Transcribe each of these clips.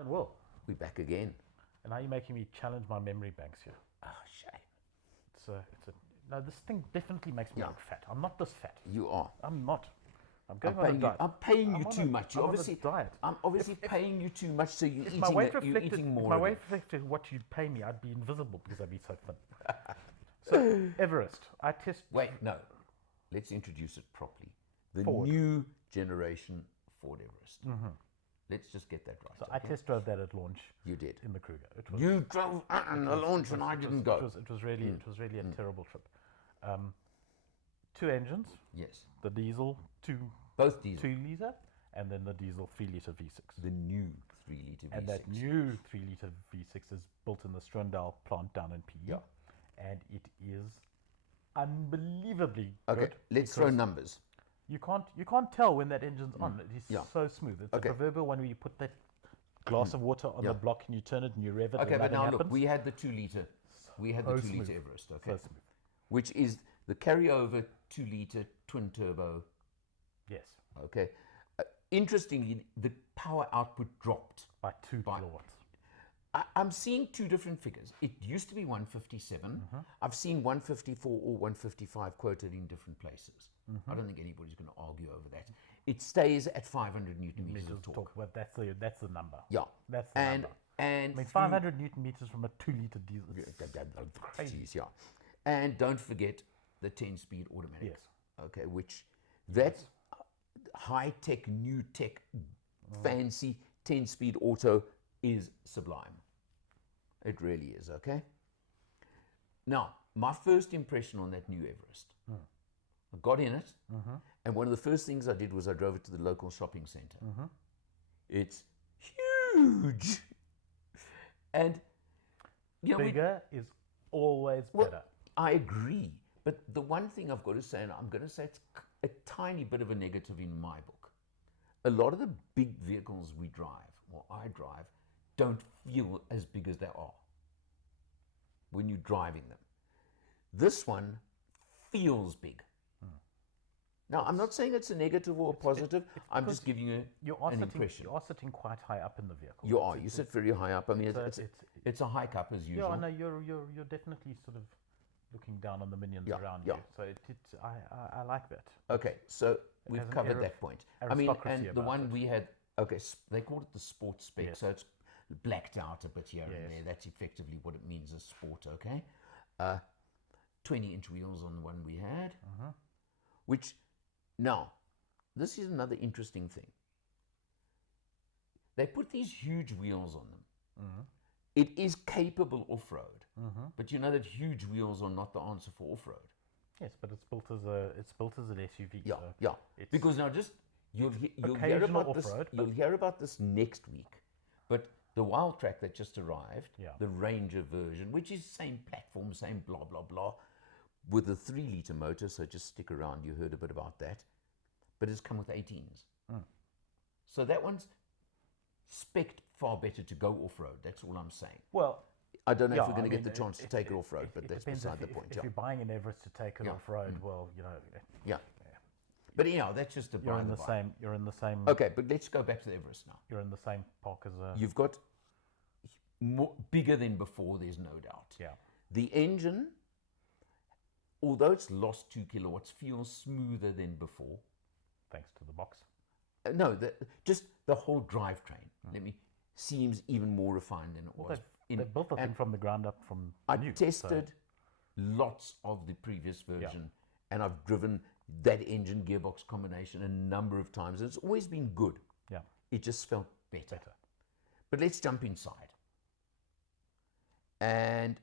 And Will, We're back again. and now you're making me challenge my memory banks here. Oh, shame. No, this thing definitely makes me Yeah. look fat. I'm not this fat. You are. I'm not. I'm going on a diet. I'm paying you I'm on too much. I'm Obviously, on a diet. I'm obviously paying you too much, so you're If eating my weight it. You're reflected, eating if more my of weight it. reflected what you'd pay me, I'd be invisible because I'd be so thin. So Everest, I test. Wait, no. Let's introduce it properly. The Ford. new generation Ford Everest. Let's just get that right. So I test drove that at launch. You did. In the Kruger. It was. You drove the launch and I didn't go. It was really a terrible trip. Two engines. Yes. The diesel Both diesel. 2 liter, and then the diesel 3 liter V6. The new 3-litre V6. And that new 3 liter V6 is built in the Strondale plant down in PE. Yeah. And it is unbelievably Okay, good. let's throw numbers. You can't tell when that engine's on. It is Yeah. so smooth. It's Okay. a proverbial one where you put that glass of water on Yeah. the block and you turn it and you rev it. Okay, and but nothing now look, happens. we had the 2-litre. We had the 2-litre smooth. Everest, okay? So smooth. Which is the carryover 2-litre twin turbo. Yes, Okay. Interestingly, the power output dropped. by 2 kilowatts. I'm seeing two different figures. It used to be 157. I've seen 154 or 155 quoted in different places. I don't think anybody's going to argue over that. It stays at 500 newton meters of torque. But that's the number. Yeah. That's the number. And I mean, 500 newton meters from a 2 liter diesel. Jeez, yeah. And don't forget the 10-speed automatic. Yes. Okay, which that high-tech, new-tech, fancy 10-speed auto is sublime. It really is, okay? Now, my first impression on that new Everest, I got in it, and one of the first things I did was I drove it to the local shopping center. It's huge. And, you know, Bigger is always better. I agree. But the one thing I've got to say, and I'm going to say it's a tiny bit of a negative in my book, a lot of the big vehicles we drive, or I drive, don't feel as big as they are when you're driving them. This one feels big. Now, I'm not saying it's a negative or a positive. I'm just giving you an impression. You are sitting quite high up in the vehicle. You are. You sit very high up. I mean, So it's a hike up as usual. Yeah, no, you're definitely sort of looking down on the minions around yeah. you. So I like that. Okay, so we've has an covered air that of point. I mean, aristocracy and the about one it. we had, okay, they called it the sports spec, Yes. so it's blacked out a bit here and Yes. there. That's effectively what it means as sport, okay? 20-inch wheels on the one we had, which, now, this is another interesting thing. They put these huge wheels on them. It is capable off-road, but you know that huge wheels are not the answer for off-road. Yes, but it's built as an SUV. Yeah, so yeah. it's Because now you'll hear occasional about this. off-road, You'll hear about this next week. But the Wild Track that just arrived, Yeah. the Ranger version, which is same platform, same blah blah blah, with a 3-litre motor. So just stick around. You heard a bit about that, but it's come with 18s. So that one's spec'd far better to go off-road. That's all I'm saying. Well, I don't know yeah, if we're going I to get mean, the chance to take it off-road, but it that's depends beside the if, point. If Yeah. you're buying an Everest to take it Yeah. off-road, well, you know, Yeah. But anyhow, that's just a you're by in the the by. same. You're in the same. Okay, but let's go back to the Everest now. You're in the same park as a. You've got bigger than before, there's no doubt. Yeah. The engine, although it's lost 2 kilowatts, feels smoother than before. Thanks to the box. No, just the whole drivetrain, seems even more refined than it was. They built the thing from the ground up from I new. tested lots of the previous version, and I've driven that engine gearbox combination a number of times, and it's always been good. Yeah. It just felt better. Better. But let's jump inside. And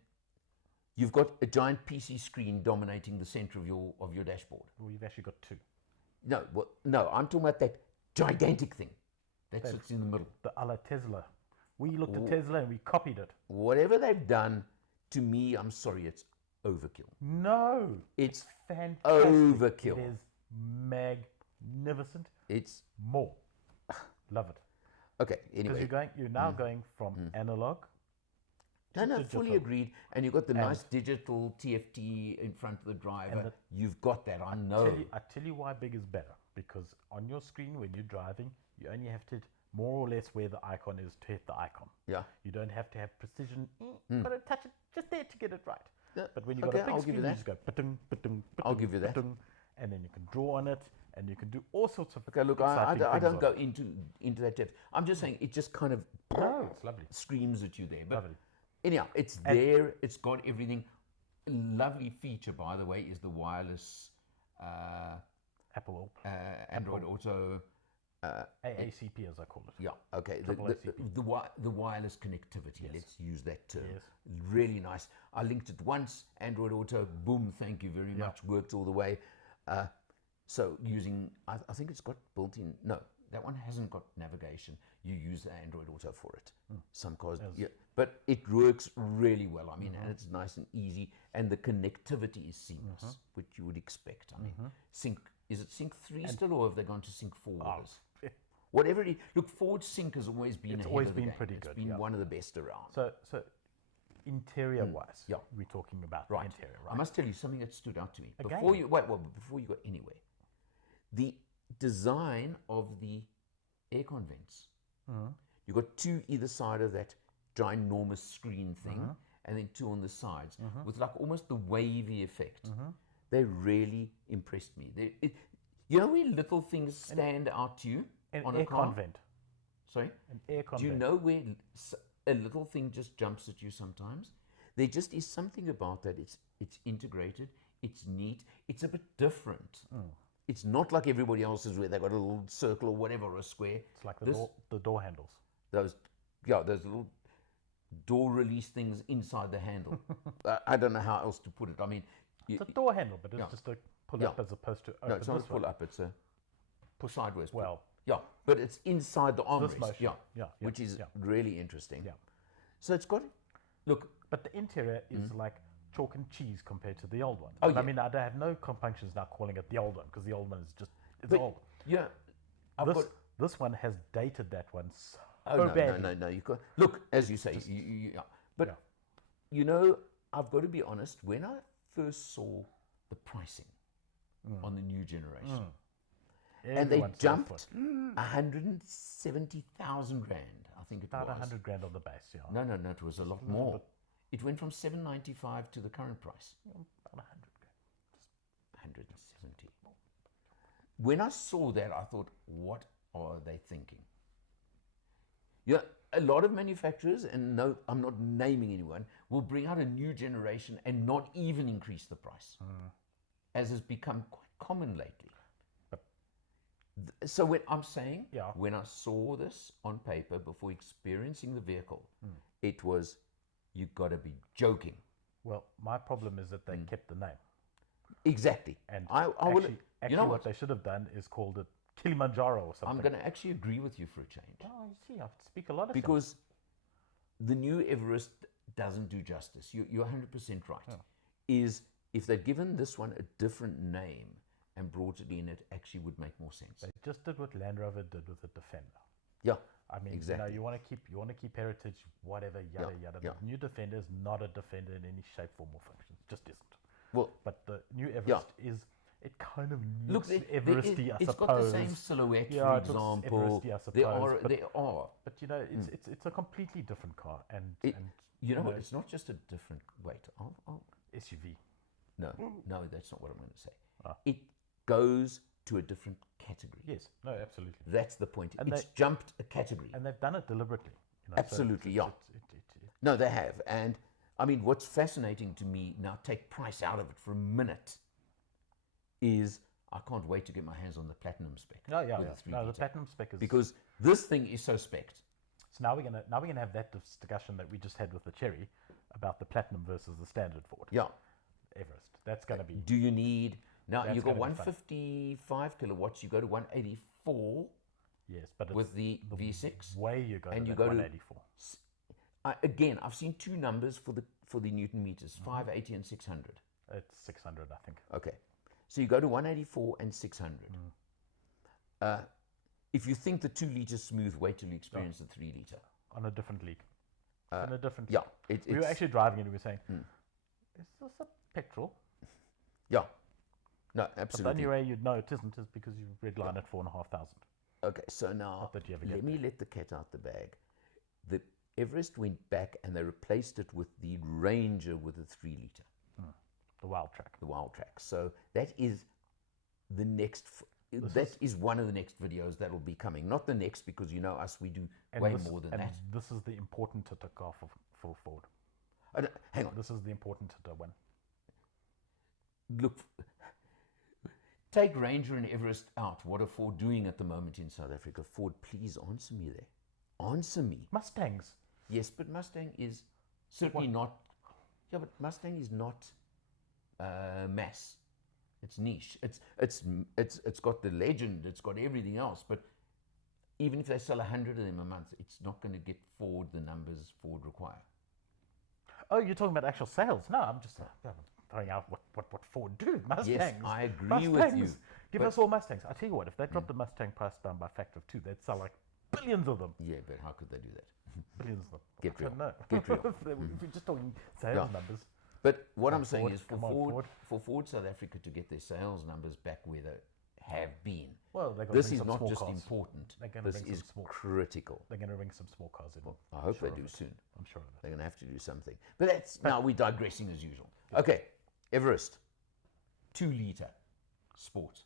you've got a giant PC screen dominating the center of your dashboard. Well, you've actually got two. No, I'm talking about that gigantic thing that sits in the middle. The a la Tesla. We looked at Tesla and we copied it. Whatever they've done, to me, I'm sorry, it's overkill. No. It's Fantastic. overkill. It is magnificent. It's More. Love it. okay. Because Anyway, you're now going from analog. no, digital. fully agreed. And you've got the nice digital TFT in front of the driver. You've got that. I know. I tell you why big is better. Because on your screen when you're driving, you only have to more or less where the icon is to hit the icon. Yeah. You don't have to have precision. Got to touch it just there to get it right. Yeah. But when you Okay, got a big I'll give you screen, you that. just go pa-dung, pa-dung, I'll pa-dung, give you that. pa-dung, and then you can draw on it, and you can do all sorts of Okay, look, exciting I things don't on go it. into that depth. I'm just saying it just kind of No, it's lovely. screams at you there. But Lovely. anyhow, it's there. It's got everything. Lovely feature, by the way, is the wireless Apple Android Auto. AACP, as I call it. Yeah, okay. Triple ACP. The wireless connectivity. Let's use that term. Yes. Really nice. I linked it once. Android Auto. Boom. Thank you very much. Worked all the way. So using, I think it's got built-in. No, that one hasn't got navigation. You use the Android Auto for it. Some cars, yeah, but it works really well. I mean, and it's nice and easy, and the connectivity is seamless, which you would expect. I mean, Sync, is it Sync 3 still, or have they gone to Sync 4 with this? Whatever it is, look, Forward Sync has always been It's ahead always of the been game. pretty It's good, been one of the best around. So interior-wise, yeah. we're talking about Right. interior, I right? must tell you something that stood out to me. Again? Before you before you go anywhere, the design of the aircon vents. You've got two either side of that ginormous screen thing, and then two on the sides with like almost the wavy effect. They really impressed me. You know where little things stand out to you An on a car? aircon vent. Sorry? An aircon Do you vent. know where a little thing just jumps at you sometimes? There just is something about that. It's integrated. It's neat. It's a bit different. It's not like everybody else's where they've got a little circle or whatever, or a square. It's like the door handles. Those little door release things inside the handle. I don't know how else to put it. I mean, It's a door handle, but it's just a pull up as opposed to open. no, it's not a this way. pull up. It's a push sideways. pull. Well, Yeah, but it's inside the armrest. motion. Yeah, which is yeah. really interesting. Yeah. So it's got, look, But the interior is like chalk and cheese compared to the old one. Oh, I yeah. mean, I have no compunctions now calling it the old one because the old one is just, it's but, old. yeah, I've This, got. this one has dated that one so Oh, no, badly. no. You got, look, as you say, yeah. But you know, I've got to be honest. When I first saw the pricing on the new generation, and they Everyone says jumped 170,000 rand, I think it about was. 100 grand on the base, yeah. No, it was a lot more. It went from 795 to the current price, About 100 grand. 170. When I saw that, I thought, what are they thinking? Yeah, a lot of manufacturers, and no, I'm not naming anyone, will bring out a new generation and not even increase the price, as has become quite common lately. So when I'm saying, when I saw this on paper before experiencing the vehicle, it was, you got to be joking. Well, my problem is that they kept the name. Exactly. And I will. actually, You know what what? they should have done is called it Kilimanjaro or something. I'm going to actually agree with you for a change. Oh, you see, I speak a lot of sense. Because the new Everest doesn't do justice. You're 100% right. Is if they'd given this one a different name and brought it in, it actually would make more sense. They just did what Land Rover did with the Defender. Yeah, I mean, exactly. you want to keep heritage, whatever, yada yada. yeah. The new Defender is not a Defender in any shape, form, or function. It just isn't. Well, But the new Everest is. It kind of looks look, Everesty, I it's suppose. got the same silhouette, Yeah, for it looks example. Everesty, I suppose, There are. But you know, it's a completely different car, and You know what? It's not just a different. Wait, SUV. no, that's not what I'm going to say. It goes to a different category. Yes, no, absolutely. That's the point. And It's jumped a category. And they've done it deliberately. You know, Absolutely, yeah. No, they have. And I mean, what's fascinating to me, now take price out of it for a minute, is I can't wait to get my hands on the platinum spec. No, yeah. with the 3 No, the litre. platinum spec is Because this thing is so spec'd. So now we're gonna have that discussion that we just had with the Cherry about the platinum versus the standard Ford. Yeah. Everest. That's gonna be. Do you need, now That's you've got gonna be fun. 155 kilowatts, you go to 184 Yes, but with the V6. way you go and to you that go to 184. Again, I've seen two numbers for the Newton meters, 580 and 600. It's 600, I think. Okay. So you go to 184 and 600. If you think the 2 litre smooth, wait till you experience the 3 litre. On a different league. On a different. Yeah. We were actually driving it and we were saying, is this a petrol? Yeah. No, But the absolutely. only way you'd know it isn't is because you redline it 4,500. Okay, so now Not that you ever get let me let the cat out the bag. The Everest went back and they replaced it with the Ranger with a 3 liter, The wild track. the Wild Track. So that is the next. That is one of the next videos that will be coming. Not the next, because you know us, we do way more than that. This is the important to take off for Ford. Hang on. This is the important to win. Look, take Ranger and Everest out. What are Ford doing at the moment in South Africa? Ford, please answer me there. Answer me. Mustangs. Yes, but Mustang is certainly not. Yeah, but Mustang is not mass. It's niche. It's got the legend. It's got everything else. But even if they sell 100 of them a month, it's not going to get Ford the numbers Ford require. Oh, you're talking about actual sales? No, I'm just throwing out what Ford do. Mustangs. Yes, I agree with you. Give us all Mustangs. I tell you what, if they dropped the Mustang price down by a factor of 2, they'd sell like billions of them. Yeah, but how could they do that? Billions of them. Get I real. don't know. Get real. If you're just talking sales numbers. But what I'm saying Ford, is for Ford South Africa to get their sales numbers back where they have been, Well, this is not just important. This is some small, critical. They're going to bring some small cars in. I hope they do soon. I'm sure of it. They're going to have to do something. But that's now we're digressing as usual. Okay, Everest, 2 liter sport.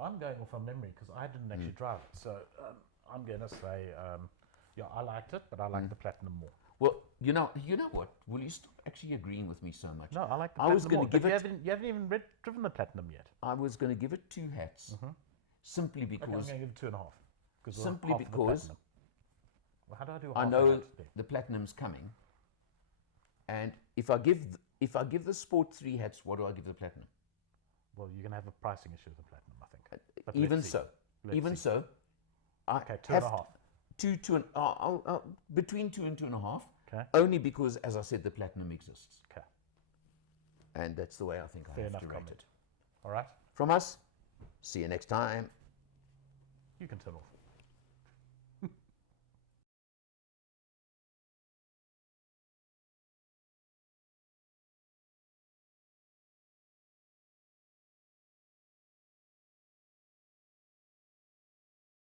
I'm going off on memory because I didn't actually drive it. So I'm going to say, yeah, I liked it, but I like the Platinum more. Well, you know what? Will you stop actually agreeing with me so much? No, I like the I Platinum was going more. to give But it. you haven't even driven the Platinum yet. I was going to give it 2 hats, simply Okay, I'm because. going to give it 2.5. Simply half of the because Platinum. Well, how do I do I half know of that? the Platinum's coming, and if I give the Sport 3 hats, what do I give the Platinum? Well, you're going to have a pricing issue with the Platinum, I think. But Even let's see. so, Let's see. I Okay, have 2.5. Between 2 and 2.5. Okay. Only because, as I said, the Platinum exists, Okay. and that's the way I think I Fair have enough to rate comment. it. All right. From us, see you next time. You can turn off.